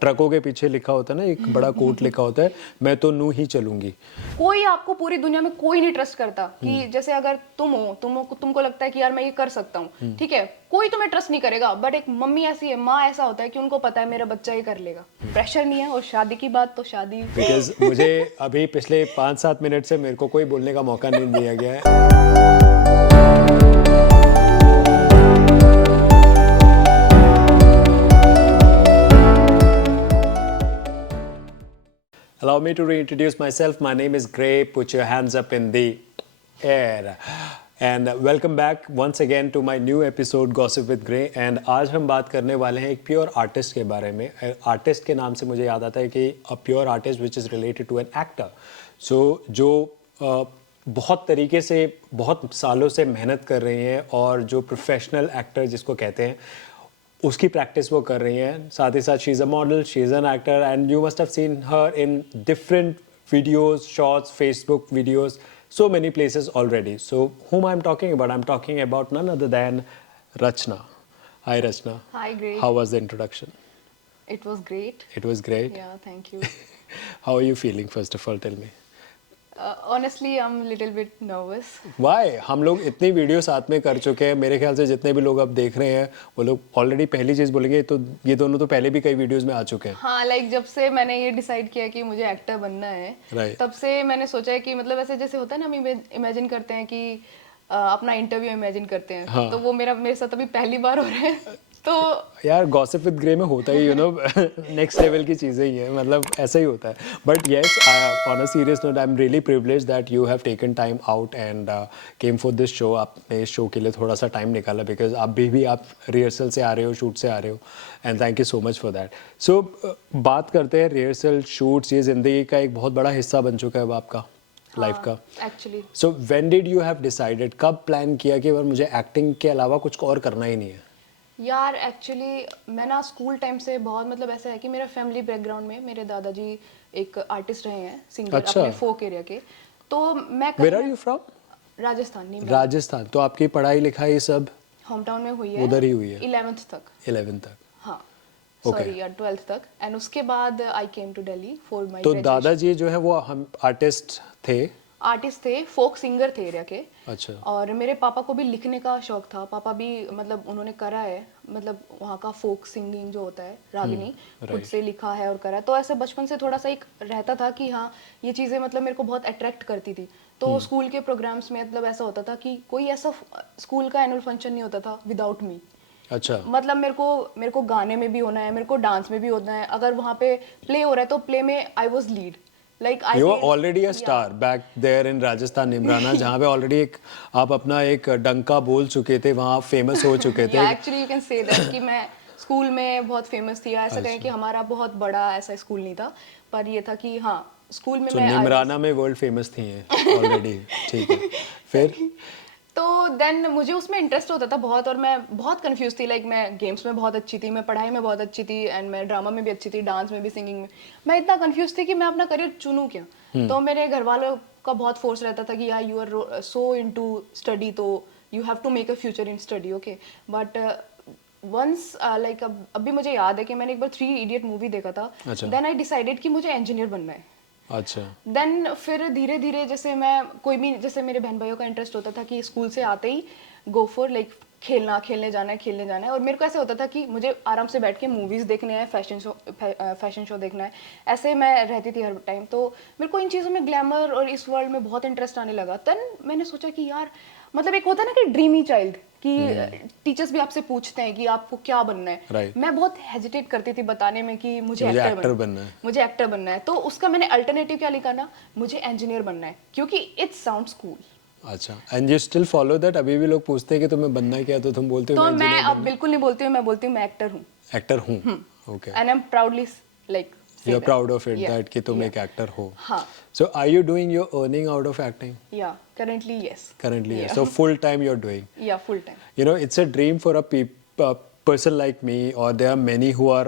ट्रकों के पीछे लिखा होता है ना, एक बड़ा कोट लिखा होता है, मैं तो नू ही चलूंगी। कोई आपको पूरी दुनिया में कोई नहीं ट्रस्ट करता कि जैसे अगर तुमको लगता है कि यार मैं ये कर सकता हूँ, ठीक है, कोई तुम्हें ट्रस्ट नहीं करेगा। बट एक मम्मी ऐसी है, माँ ऐसा होता है कि उनको पता है मेरा बच्चा ये कर लेगा, प्रेशर नहीं है। और शादी की बात तो शादी, बिकॉज मुझे अभी पिछले 5-7 मिनट से मेरे को कोई बोलने का मौका नहीं दिया गया है। Allow me to reintroduce myself. My name is Gray. Put your hands up in the air. And welcome back once again to my new episode Gossip with Gray. And आज हम बात करने वाले हैं एक प्योर आर्टिस्ट के बारे में. आर्टिस्ट के नाम से मुझे याद आता है कि a pure artist which is related to an actor. So जो बहुत तरीके से बहुत सालों से मेहनत कर रही हैं और जो प्रोफेशनल एक्टर जिसको कहते हैं उसकी प्रैक्टिस वो कर रही हैं. साथ ही साथ she is a model, she is an actor and you must have seen her in different videos, shorts, Facebook videos, so many places already. So whom I'm talking about? I'm talking about none other than Rachna. Hi Rachna. Hi, great. How was the introduction? it was great. It was great. Yeah, thank you. How are you feeling first of all? Tell me. Honestly, I'm a little bit nervous. Why? हम लोग इतनी video साथ में कर चुके हैं. मेरे ख्याल से जितने भी लोग अब देख रहे हैं वो लोग ऑलरेडी पहली चीज़ बोलेंगे तो ये दोनों तो पहले भी कई वीडियोस में आ चुके हैं. हाँ, लाइक जब से मैंने ये डिसाइड किया कि मुझे एक्टर बनना है, Right. तब से मैंने सोचा है कि मतलब ऐसे जैसे होता है ना, हम इमेजिन करते हैं कि अपना इंटरव्यू इमेजिन करते हैं. हाँ. तो वो मेरे साथ अभी पहली बार हो रहा है. तो यार गॉसिप विद ग्रे में होता ही नेक्स्ट लेवल की चीज़ें ही है, मतलब ऐसा ही होता है. But yes, on a serious note, I am really privileged that you have taken time out and came for this show. आपने इस शो के लिए थोड़ा सा टाइम निकाला बिकॉज आप रिहर्सल से आ रहे हो, शूट से आ रहे हो, and thank you so much for that. So बात करते हैं रिहर्सल, शूट्स. ये ज़िंदगी का एक बहुत बड़ा हिस्सा बन चुका है अब आपका लाइफ का. Actually so when did you have decided, कब प्लान किया कि मुझे एक्टिंग के अलावा कुछ और करना ही नहीं है? यार एक्चुअली मैं ना स्कूल टाइम से बहुत, मतलब ऐसा है कि मेरा फैमिली बैकग्राउंड में मेरे दादाजी एक आर्टिस्ट रहे हैं, सिंगर. अच्छा. अपने फोक एरिया के. तो मैं where are you from? Rajasthan. नहीं, राजस्थान. तो आपकी पढ़ाई लिखाई सब होम टाउन में हुई है. उधर ही हुई है? 11th तक. 11 तक. हाँ, Okay. सॉरी यार, 12th तक. एंड उसके बाद I came to Delhi for my तो दादाजी जो है वो हम आर्टिस्ट थे? आर्टिस्ट थे, फोक सिंगर थे एरिया के. अच्छा. और मेरे पापा को भी लिखने का शौक था. पापा भी मतलब उन्होंने करा है, मतलब वहाँ का फोक सिंगिंग जो होता है, रागिनी, खुद से लिखा है और करा है. तो ऐसे बचपन से थोड़ा सा एक रहता था कि हाँ ये चीज़ें मतलब मेरे को बहुत अट्रैक्ट करती थी. तो स्कूल के प्रोग्राम्स में मतलब ऐसा होता था कि कोई ऐसा स्कूल का एनुअल फंक्शन नहीं होता था विदाउट मी. अच्छा. मतलब मेरे को गाने में भी होना है, मेरे को डांस में भी होना है. अगर वहाँ पे प्ले हो रहा है तो प्ले में I was lead. Like You were already a star back there in Rajasthan, Neemrana, जहाँ पे ऑलरेडी आप अपना एक डंका बोल चुके थे, वहाँ फेमस हो चुके थे. Actually you can say that कि मैं स्कूल में बहुत फेमस थी. ऐसा कहें कि हमारा बहुत बड़ा ऐसा स्कूल नहीं था, पर ये था कि हाँ स्कूल में मैं निमराना में वर्ल्ड फेमस थी हैं ऑलरेडी. ठीक है. फिर तो देन मुझे उसमें इंटरेस्ट होता था बहुत, और मैं बहुत कंफ्यूज थी. लाइक मैं गेम्स में बहुत अच्छी थी, मैं पढ़ाई में बहुत अच्छी थी, एंड मैं ड्रामा में भी अच्छी थी, डांस में भी, सिंगिंग में. मैं इतना कंफ्यूज थी कि मैं अपना करियर चुनूं क्या. तो मेरे घर वालों का बहुत फोर्स रहता था कि यार you are so into study, तो you have to make a future in study. Okay. But once like अभी मुझे याद है कि मैंने एक बार 3 इडियट मूवी देखा था. देन आई डिसाइडेड कि मुझे इंजीनियर बनना है. अच्छा. देन फिर धीरे धीरे जैसे मैं कोई भी, जैसे मेरे बहन भाइयों का इंटरेस्ट होता था कि स्कूल से आते ही गो फॉर लाइक खेलने जाना है. और मेरे को ऐसे होता था कि मुझे आराम से बैठ के मूवीज देखने हैं, फैशन शो देखना है. ऐसे मैं रहती थी हर टाइम. तो मेरे को इन चीज़ों में, ग्लैमर और इस वर्ल्ड में बहुत इंटरेस्ट आने लगा. देन मैंने सोचा कि यार मतलब एक होता है ना कि ड्रीमी चाइल्ड, कि टीचर्स भी आपसे पूछते हैं कि आपको क्या बनना है. Right. मैं बहुत हेजिटेट करती थी बताने में कि मुझे एक्टर बनना है, मुझे एक्टर बनना है. तो उसका मैंने अल्टरनेटिव क्या लिखा ना, मुझे इंजीनियर बनना है, क्योंकि इट साउंड्स कूल. अच्छा. And you still follow that? अभी भी लोग पूछते हैं कि तुम्हें बनना है क्या, तो तुम बोलते हो तो मैं अब बिल्कुल नहीं बोलती हूँ, मैं बोलती हूँ मैं एक्टर हूँ. एक्टर हूँ. Okay. And I am proudly like you are proud of it that कि तुम एक एक्टर हो. हाँ. So are you doing your earning out of acting? या currently yes. Currently, yes. So full time you're doing. या full time. You know, it's a dream for a person like me, or there are many who are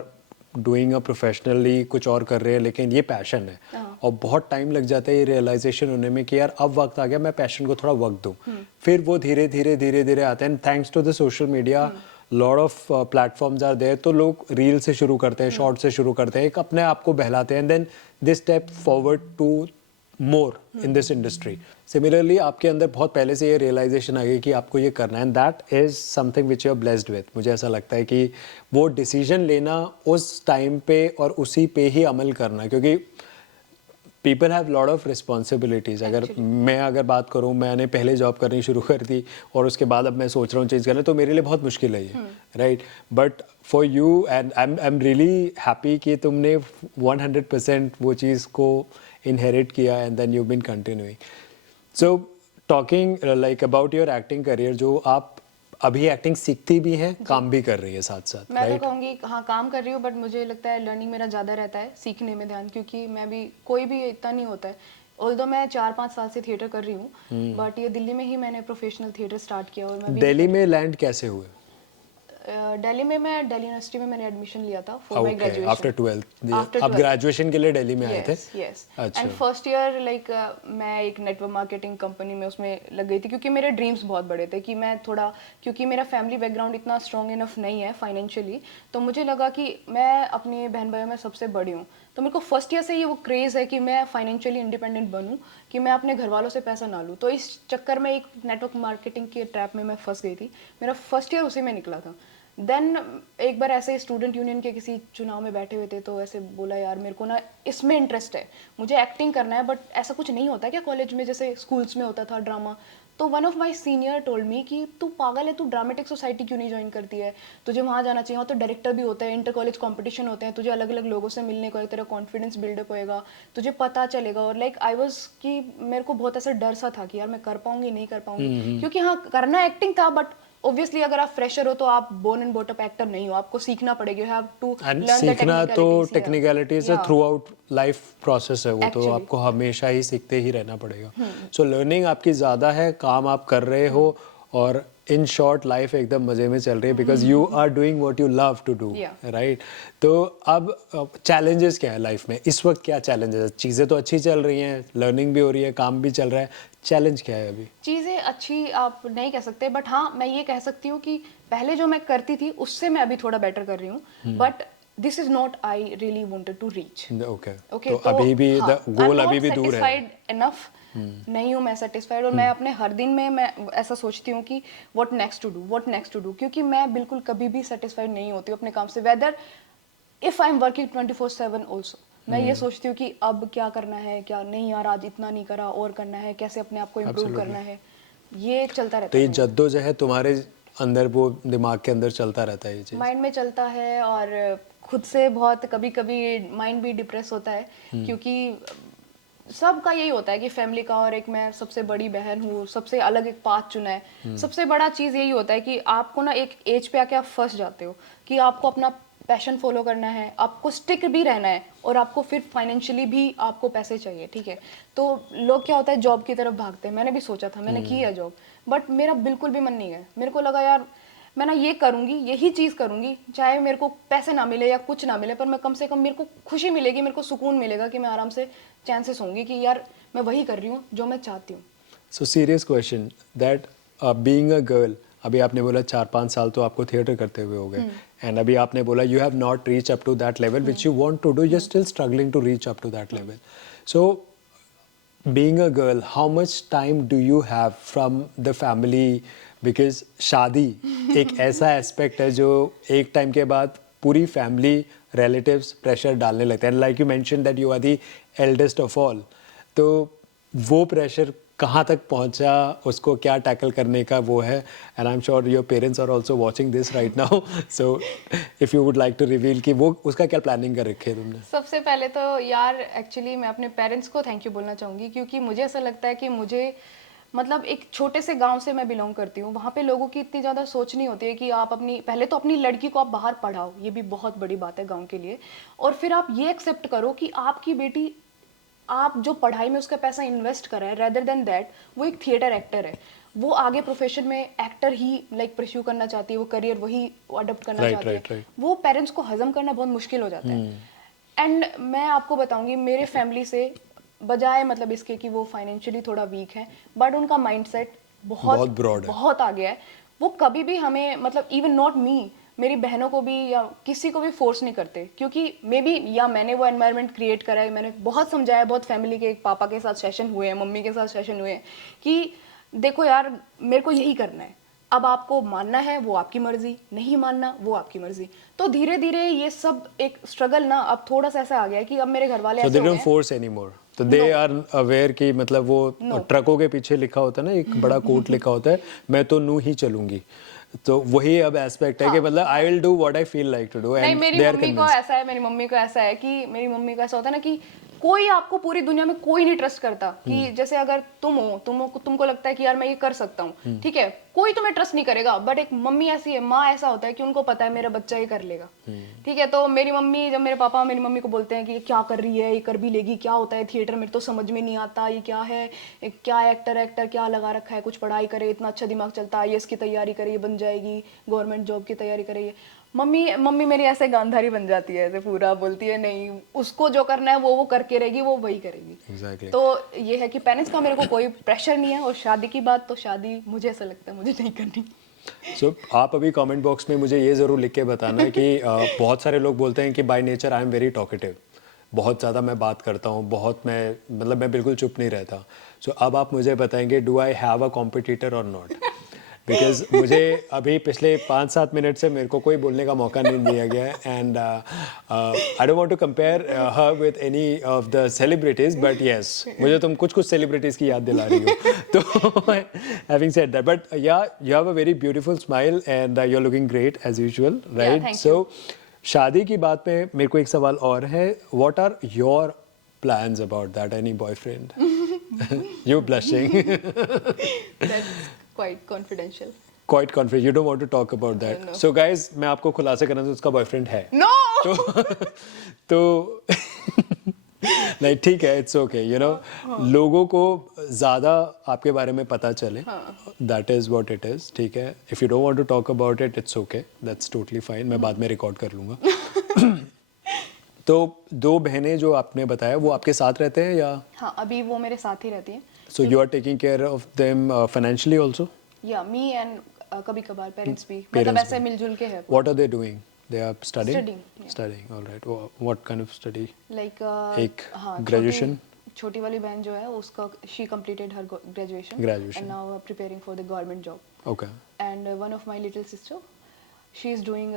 doing a professionally, कुछ और कर रहे हैं, लेकिन ये passion है. और बहुत टाइम लग जाता है ये रियलाइजेशन होने में कि यार अब वक्त आ गया, मैं पैशन को थोड़ा वक्त दूं. फिर वो धीरे धीरे आता है. And thanks to the social media lot of platforms are there, तो लोग रील से शुरू करते हैं, शॉर्ट से शुरू करते हैं, एक अपने आप को बहलाते हैं, and then they step forward to more in this industry. Similarly आपके अंदर बहुत पहले से ये रियलाइजेशन आ गई कि आपको ये करना है, and that is something which you are blessed with. मुझे ऐसा लगता है कि वो डिसीजन लेना उस टाइम पे और उसी पे ही अमल करना, क्योंकि people have lot of responsibilities. अगर बात करूँ, मैंने पहले जॉब करनी शुरू कर दी और उसके बाद अब मैं सोच रहा हूँ चेंज करना, तो मेरे लिए बहुत मुश्किल है ये, right. But for you and I am really happy कि तुमने 100% वो चीज़ को इनहेरिट किया and then you been continuing. So talking like about your acting career, जो आप अभी एक्टिंग सीखती भी हैं, काम भी कर रही है साथ साथ, मैं राइट? तो कहूँगी हाँ काम कर रही हूँ, बट मुझे लगता है लर्निंग मेरा ज़्यादा रहता है, सीखने में ध्यान, क्योंकि मैं भी कोई भी इतना नहीं होता है. ऑल्दो मैं 4-5 साल से थिएटर कर रही हूँ, बट ये दिल्ली में ही मैंने प्रोफेशनल थिएटर स्टार्ट किया. और मैं भी दिल्ली में लैंड कैसे हुए? दिल्ली में मैं दिल्ली यूनिवर्सिटी में मैंने एडमिशन लिया था for my graduation. After 12th After आप 12th. ग्रेजुएशन के लिए दिल्ली में आए थे? यस. अच्छा. एंड फर्स्ट ईयर लाइक मैं एक नेटवर्क मार्केटिंग कंपनी में उसमें लग गई थी, क्योंकि मेरे ड्रीम्स बहुत बड़े थे कि मैं थोड़ा, क्योंकि मेरा फैमिली बैकग्राउंड इतना स्ट्रॉन्ग इनफ नहीं है फाइनेंशियली, तो मुझे लगा कि मैं अपने बहन भाइयों में सबसे बड़ी हूँ, तो मेरे को फर्स्ट ईयर से ये वो क्रेज़ है कि मैं फाइनेंशियली इंडिपेंडेंट बनूं, कि मैं अपने घर वालों से पैसा ना लूँ. तो इस चक्कर में एक नेटवर्क मार्केटिंग के ट्रैप में मैं फंस गई थी. मेरा फर्स्ट ईयर उसी में निकला था. देन एक बार ऐसे स्टूडेंट यूनियन के किसी चुनाव में बैठे हुए थे, तो ऐसे बोला यार मेरे को ना इसमें इंटरेस्ट है, मुझे एक्टिंग करना है, बट ऐसा कुछ नहीं होता क्या कॉलेज में जैसे स्कूल्स में होता था ड्रामा. तो one of my senior told me कि तू पागल है, तू ड्रामेटिक सोसाइटी क्यों नहीं ज्वाइन करती है, तुझे वहाँ जाना चाहिए. तो डायरेक्टर भी होता है, इंटर कॉलेज कॉम्पिटिशन होते हैं, तुझे अलग अलग लोगों से मिलने को, तेरा कॉन्फिडेंस बिल्डअप होएगा, तुझे पता चलेगा. और लाइक आई वॉज कि मेरे को बहुत ऐसा डर सा था कि यार मैं कर पाऊंगी नहीं कर पाऊंगी, क्योंकि हाँ करना एक्टिंग था, बट ऑब्वियसली अगर आप फ्रेशर हो तो आप born and bought up actor नहीं हो, आपको सीखना पड़ेगा. You have to and learn the सीखना तो टेक्निकलिटीज से Yeah. Throughout life process है, वो तो Actually. आपको हमेशा ही सीखते ही रहना पड़ेगा. सो लर्निंग आपकी ज़्यादा है, काम आप कर रहे हो, और इन शॉर्ट लाइफ एकदम मज़े में चल रही है, because you are doing what you love to do, Yeah. Right. तो अब चैलेंजेस क्या है लाइफ में इस वक्त? क्या चैलेंजेस है? चीज़ें तो अच्छी चल रही हैं, लर्निंग भी हो रही है, काम भी चल रहा है, चैलेंज क्या है अभी? चीज़ें अच्छी आप नहीं कह सकते, बट हाँ मैं ये कह सकती हूँ कि पहले जो मैं करती थी उससे मैं अभी थोड़ा बेटर कर रही हूँ, but this is not I really wanted to reach. Okay. Okay, तो अभी भी गोल अभी भी दूर है. इनफ नहीं हूँ मैं सेटिस्फाइड, और मैं अपने हर दिन में मैं ऐसा सोचती हूँ कि व्हाट नेक्स्ट टू डू, क्योंकि मैं बिल्कुल कभी भी सेटिस्फाइड नहीं होती हूँ अपने काम से, whether if I am working 24/7 also. मैं ये सोचती हूँ कि अब क्या करना है, क्या नहीं यार आज इतना नहीं करा, और करना है, कैसे अपने आप को इम्प्रूव करना है, ये चलता रहता तो है. ये जद्दोजहद तुम्हारे अंदर, वो दिमाग के अंदर चलता रहता है ये चीज़? माइंड में चलता है, और खुद से बहुत कभी कभी माइंड भी डिप्रेस होता है, क्योंकि सबका यही होता है कि फैमिली का, और एक मैं सबसे बड़ी बहन हूँ, सबसे अलग एक पाथ चुना है. सबसे बड़ा चीज़ यही होता है कि आपको ना एक एज पे आके आप फंस जाते हो कि आपको अपना पैशन फॉलो करना है, आपको स्टिक भी रहना है, और आपको फिर फाइनेंशियली भी आपको पैसे चाहिए, ठीक है. तो लोग क्या होता है जॉब की तरफ भागते हैं. मैंने भी सोचा था, मैंने की है जॉब, बट मेरा बिल्कुल भी मन नहीं है. मेरे को लगा यार मैं ना ये करूंगी, यही चीज़ करूंगी, चाहे मेरे को पैसे ना मिले या कुछ ना मिले, पर मैं कम से कम मेरे को खुशी मिलेगी, मेरे को सुकून मिलेगा कि मैं आराम से चैन से सोऊंगी कि यार मैं वही कर रही हूँ जो मैं चाहती हूँ. So serious question that being a girl, अभी आपने बोला 4-5 साल तो आपको थिएटर करते हुए हो गए, एंड अभी आपने बोला you have not reach up to that level which you want to do, you are still struggling to reach up to that level. So being a girl, how much time do you have from the family? Because शादी एक ऐसा aspect है जो एक time के बाद पूरी family relatives pressure डालने लगते हैं. Like you mention that you are the eldest of all, तो वो प्रेशर कहाँ तक पहुँचा, उसको क्या टैकल करने का वो है. And I am sure your parents are also watching this right now, so if you would like to reveal कि वो उसका क्या प्लानिंग कर रखी है तुमने? सबसे पहले तो यार एक्चुअली मैं अपने पेरेंट्स को थैंक यू बोलना चाहूँगी, क्योंकि मुझे ऐसा लगता है कि मुझे मतलब एक छोटे से गांव से मैं बिलोंग करती हूँ. वहाँ पे लोगों की इतनी ज़्यादा सोच नहीं होती है कि आप अपनी, पहले तो अपनी लड़की को आप बाहर पढ़ाओ, ये भी बहुत बड़ी बात है गांव के लिए, और फिर आप ये एक्सेप्ट करो कि आपकी बेटी, आप जो पढ़ाई में उसका पैसा इन्वेस्ट कर रहे हैं, रेदर देन दैट वो एक थिएटर एक्टर है, वो आगे प्रोफेशन में एक्टर ही लाइक परस्यू करना चाहती है, वो करियर वही अडॉप्ट करना चाहती है. वो पेरेंट्स को हजम करना बहुत मुश्किल हो जाता है. एंड मैं आपको बताऊंगी, मेरे फैमिली से बजाय मतलब इसके कि वो फाइनेंशियली थोड़ा वीक है, बट उनका माइंडसेट बहुत ब्रॉड है, बहुत आगे है. वो कभी भी हमें मतलब इवन नॉट मी, मेरी बहनों को भी या किसी को भी फोर्स नहीं करते, क्योंकि मे बी या मैंने वो एनवायरनमेंट क्रिएट करा है, मैंने बहुत समझाया, बहुत फैमिली के पापा के साथ सेशन हुए हैं, मम्मी के साथ सेशन हुए हैं कि देखो यार मेरे को यही करना है, अब आपको मानना है वो आपकी मर्जी, नहीं मानना वो आपकी मर्जी। तो धीरे धीरे ये सब एक स्ट्रगल ना अब थोड़ा सा ऐसा आ गया है कि अब मेरे घर वाले So ऐसे they हो गए don't हैं। force anymore. तो दे आर अवेयर कि मतलब वो ट्रकों के पीछे लिखा होता है ना, एक बड़ा कोट लिखा होता है, मैं तो नू ही चलूंगी। तो वही अब एस्पेक्ट है कि मतलब I will do what I feel like to do नहीं, एंड मेरी दे आर मम्मी को कन्विंस्ड। ऐसा है, मेरी मम्मी को ऐसा है कि मेरी मम्मी को ऐसा होता है ना कि कोई आपको पूरी दुनिया में कोई नहीं ट्रस्ट करता कि जैसे अगर तुमको लगता है कि यार मैं ये कर सकता हूँ, ठीक है, कोई तुम्हें ट्रस्ट नहीं करेगा, बट एक मम्मी ऐसी है, माँ ऐसा होता है कि उनको पता है मेरा बच्चा ये कर लेगा, ठीक है। तो मेरी मम्मी, जब मेरे पापा मेरी मम्मी को बोलते हैं कि ये क्या कर रही है, ये कर भी लेगी, क्या होता है थिएटर में तो समझ में नहीं आता, ये क्या है, क्या एक्टर क्या लगा रखा है, कुछ पढ़ाई करे, इतना अच्छा दिमाग चलता है, ये इसकी तैयारी करे, ये बन जाएगी, गवर्नमेंट जॉब की तैयारी करे, ये मम्मी मेरी ऐसे गांधारी बन जाती है, ऐसे पूरा बोलती है नहीं उसको जो करना है वो करके रहेगी, वो वही करेगी। Exactly. तो ये है कि पेरेंट्स का मेरे को कोई प्रेशर नहीं है, और शादी की बात तो शादी मुझे ऐसा लगता है मुझे नहीं करनी। सो आप अभी कमेंट बॉक्स में मुझे ये ज़रूर लिख के बताना कि बहुत सारे लोग बोलते हैं कि by nature I am very talkative, बहुत ज़्यादा मैं बात करता हूँ, बहुत मैं बिल्कुल चुप नहीं रहता। सो अब आप मुझे बताएंगे do I have a competitor और नॉट, बिकॉज मुझे अभी पिछले 5-7 मिनट से मेरे को कोई बोलने का मौका नहीं दिया गया है and I don't want to compare her with any of the celebrities, but yes मुझे तुम कुछ सेलिब्रिटीज की याद दिला रही हो। तो having said that, but yeah you have a very beautiful smile and you are looking great as usual, right? thank so शादी की बात में मेरे को एक सवाल और है, what are your plans about that? Any boyfriend? You blushing. That's quite confidential. Quite confident. You don't want to talk about that. No. So guys, मैं आपको खुलासा करना तो उसका बॉयफ्रेंड है। No! तो नहीं ठीक है, इट्स ओके, यू नो, लोगों को ज़्यादा आपके बारे में पता चले, that is what it is, ठीक है। If you don't want to talk about it, it's okay, that's totally fine, मैं बाद में रिकॉर्ड कर लूँगा। तो 2 बहनें जो आपने बताया वो आपके साथ रहते हैं या? हाँ, अभी वो मेरे साथ ही रहती हैं। So you are taking care of them financially also? Yeah me and कभी कभार पेरेंट्स भी, Parents मतलब ऐसे भी। मिलजुल के है। What are they doing? They are studying? Studying, yeah. Studying, all right. What kind of study? Like एक graduation? छोटी वाली बहन जो है उसका she completed her graduation Graduation. and now preparing for the government job. Okay. And one of my little sister, she is doing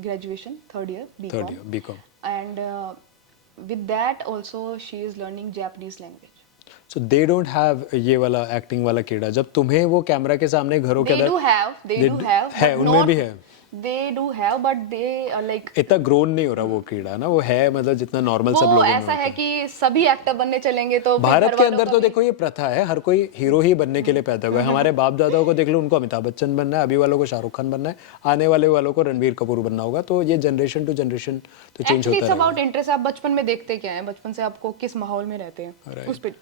graduation third year BCom. Third year, BCom. And with that also she is learning Japanese language. So they don't have ये वाला acting वाला कीड़ा, जब तुम्हें वो camera के सामने घरों के They do have, है, but उनमें not- भी है। They do have, but they are like इतना ग्रोन नहीं हो रहा वो कीड़ा ना, वो है मतलब जितना नॉर्मल सब वो लोगों में ऐसा होता है कि सभी एक्टर बनने चलेंगे तो फिर भारत घर के वालों अंदर का तो भी- देखो ये प्रथा है, हर कोई हीरो ही बनने के लिए पैदा हुआ है। हमारे बाप दादाओं को देख लो, उनको अमिताभ बच्चन बनना है, अभी वालों को शाहरुख खान बनना है, आने वाले वालों को रणबीर कपूर बनना होगा। तो ये जनरेशन टू जनरेशन तो चेंज Actually, होता it's रहेगा। about interest। आप बचपन में देखते क्या हैं, बचपन से आपको किस माहौल में रहते हैं, Right. उस पे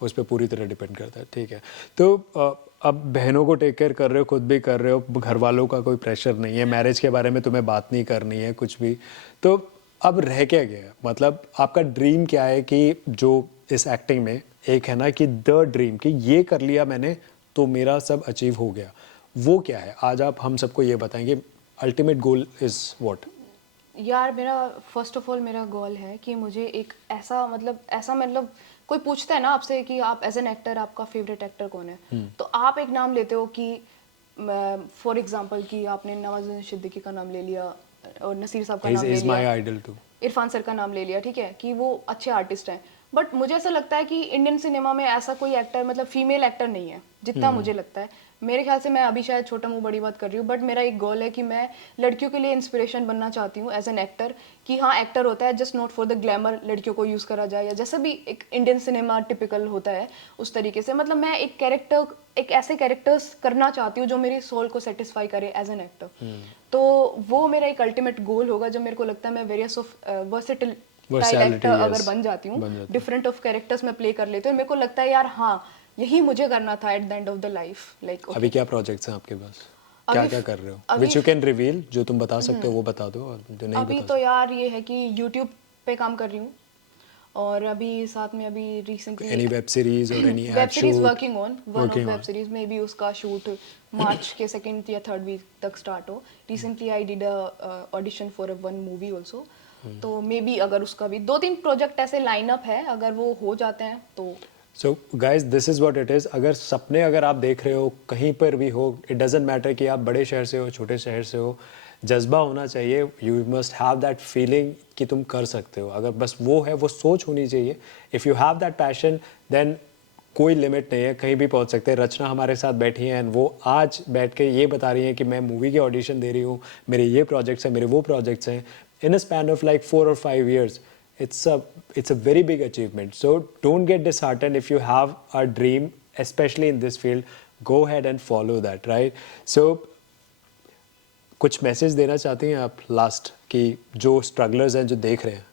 उस पर पूरी तरह डिपेंड करता है, ठीक है। तो अब बहनों को टेक केयर कर रहे हो, खुद भी कर रहे हो, घर वालों का कोई प्रेशर नहीं है, मैरिज के बारे में तुम्हें बात नहीं करनी है कुछ भी, तो अब रह क्या गया? मतलब आपका ड्रीम क्या है कि जो इस एक्टिंग में एक है ना कि द ड्रीम कि ये कर लिया मैंने तो मेरा सब अचीव हो गया, वो क्या है? आज आप हम सबको ये बताएंगे अल्टीमेट गोल इज व्हाट? यार मेरा फर्स्ट ऑफ ऑल मेरा गोल है कि मुझे एक ऐसा मतलब कोई पूछता है ना आपसे कि आप एज एन एक्टर आपका फेवरेट एक्टर कौन है, तो आप एक नाम लेते हो कि फॉर एग्जांपल कि आपने नवाजुद्दीन सिद्दीकी का नाम ले लिया और नसीर साहब का नाम ले इज माय लिया, आइडल टू, इरफान सर का नाम ले लिया, ठीक है, कि वो अच्छे आर्टिस्ट हैं। बट मुझे ऐसा लगता है कि इंडियन सिनेमा में ऐसा कोई एक्टर मतलब फीमेल एक्टर नहीं है जितना मुझे लगता है। मेरे ख्याल से मैं अभी शायद छोटा मुंह बड़ी बात कर रही हूँ, बट मेरा एक गोल है कि मैं लड़कियों के लिए इंस्पिरेशन बनना चाहती हूँ एज एन एक्टर, कि हाँ एक्टर होता है just not for the glamour, लड़कियों को यूज़ करा जाए या जैसा भी एक इंडियन सिनेमा टिपिकल होता है उस तरीके से। मतलब मैं एक ऐसे कैरेक्टर्स करना चाहती हूँ जो मेरी सोल को सेटिस्फाई करे एज एन एक्टर। तो वो मेरा एक अल्टीमेट गोल होगा जब मेरे को लगता है मैं वेरियस ऑफ वर्सेटिल Versatility, yes. अगर बन जाती हूँ, बन जाती हूँ। डिफरेंट ऑफ कैरेक्टर्स में प्ले कर लेती हूँ, मेरे को लगता है यार हाँ यही मुझे करना था at the end of the life. Like अभी क्या प्रोजेक्ट्स हैं आपके पास, क्या क्या कर रहे हो, विच यू कैन रिवील? जो तुम बता सकते हो वो बता दो, और जो नहीं अभी बता तो यार ये है कि यूट्यूब पे काम कर रही हूँ, और अभी साथ में अभी recently Any web series or any web ad series shoot? Working on one of Working web on. Series में भी उसका शूट मार्च के सेकंड या थर्ड वीक तक स्टार्ट हो. Recently I did a audition for a one movie also. तो may be अगर उसका भी 2-3 प्रोजेक्ट ऐसे लाइन अप है, अगर वो हो जाते हैं तो. So guys, this is what it is. अगर सपने अगर आप देख रहे हो कहीं पर भी हो, it doesn't matter कि आप बड़े शहर से हो छोटे शहर से हो, जज्बा होना चाहिए. You must have that feeling कि तुम कर सकते हो. अगर बस वो है, वो सोच होनी चाहिए. If you have that passion, then कोई लिमिट नहीं है, कहीं भी पहुंच सकते हैं. रचना हमारे साथ बैठी हैं एंड वो आज बैठ के ये बता रही हैं कि मैं मूवी के ऑडिशन दे रही हूँ, मेरे ये प्रोजेक्ट्स हैं, मेरे वो प्रोजेक्ट्स हैं. In a span of like 4 or 5 years, it's a very big achievement. So don't get disheartened if you have a dream, especially in this field. Go ahead and follow that, right? So कुछ message देना चाहती हैं आप last कि जो strugglers हैं जो देख रहे हैं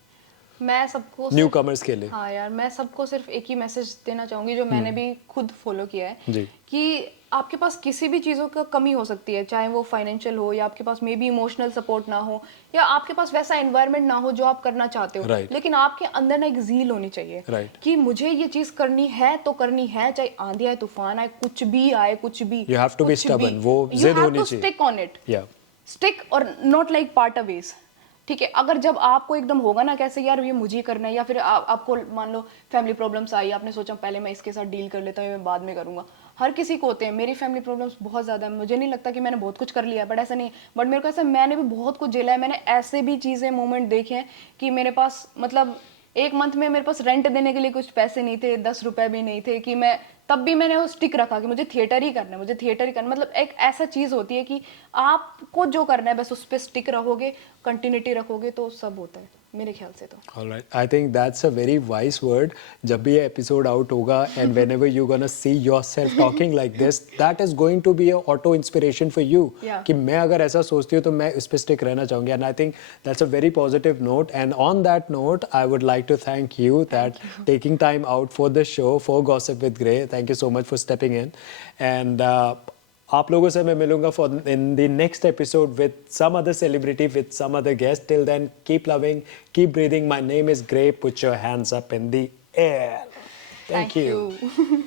मैं सबको न्यू कमर्स के लिए? हाँ यार, मैं सबको सिर्फ एक ही मैसेज देना चाहूंगी जो मैंने भी खुद फॉलो किया है जी. कि आपके पास किसी भी चीज़ों का कमी हो सकती है, चाहे वो फाइनेंशियल हो या आपके पास मे बी इमोशनल सपोर्ट ना हो या आपके पास वैसा एनवायरनमेंट ना हो जो आप करना चाहते हो. Right. लेकिन आपके अंदर ना एक ज़ील होनी चाहिए Right. कि मुझे ये चीज़ करनी है तो करनी है, चाहे आंधी आए तूफान आए कुछ भी आए कुछ भी. You have to be कुछ भी. stubborn. वो You जिद have होनी to चाहिए. stick on it. Yeah. Stick और नॉट लाइक पार्ट अवेज. ठीक है, अगर जब आपको एकदम होगा ना कैसे यार ये मुझे करना है, या फिर आपको मान लो फैमिली प्रॉब्लम्स आई, आपने सोचा पहले मैं इसके साथ डील कर लेता हूँ, मैं बाद में करूंगा. हर किसी को होते हैं. मेरी फैमिली प्रॉब्लम्स बहुत ज़्यादा है. मुझे नहीं लगता कि मैंने बहुत कुछ कर लिया है, बट ऐसा नहीं. बट मेरे को ऐसा, मैंने भी बहुत कुछ झेला है. मैंने ऐसे भी चीज़ें मोमेंट देखे हैं कि मेरे पास मतलब एक मंथ में मेरे पास रेंट देने के लिए कुछ पैसे नहीं थे, 10 रुपए भी नहीं थे, कि मैं तब भी मैंने वो स्टिक रखा कि मुझे थिएटर ही करना है, मुझे थिएटर ही करना. मतलब एक ऐसा चीज़ होती है कि आपको जो करना है बस उस पर स्टिक रहोगे, कंटिन्यूटी रखोगे तो सब होता है मेरे ख्याल से तो. Alright, I think that's a very wise word. जब भी ये एपिसोड आउट होगा and whenever you're gonna see yourself talking like this, that is going to be a auto inspiration for you. Yeah. कि मैं अगर ऐसा सोचती हूँ तो मैं इस पे स्टिक रहना चाहूँगी. And I think that's a very positive note. And on that note, I would like to thank you that taking time out for the show, for Gossip with Grey. Thank you so much for stepping in. And आप लोगों से मैं मिलूंगा in the next episode with some other celebrity, with some other guest. Till then, keep loving, keep breathing. My name is Grey. Put your hands up in the air. Thank you.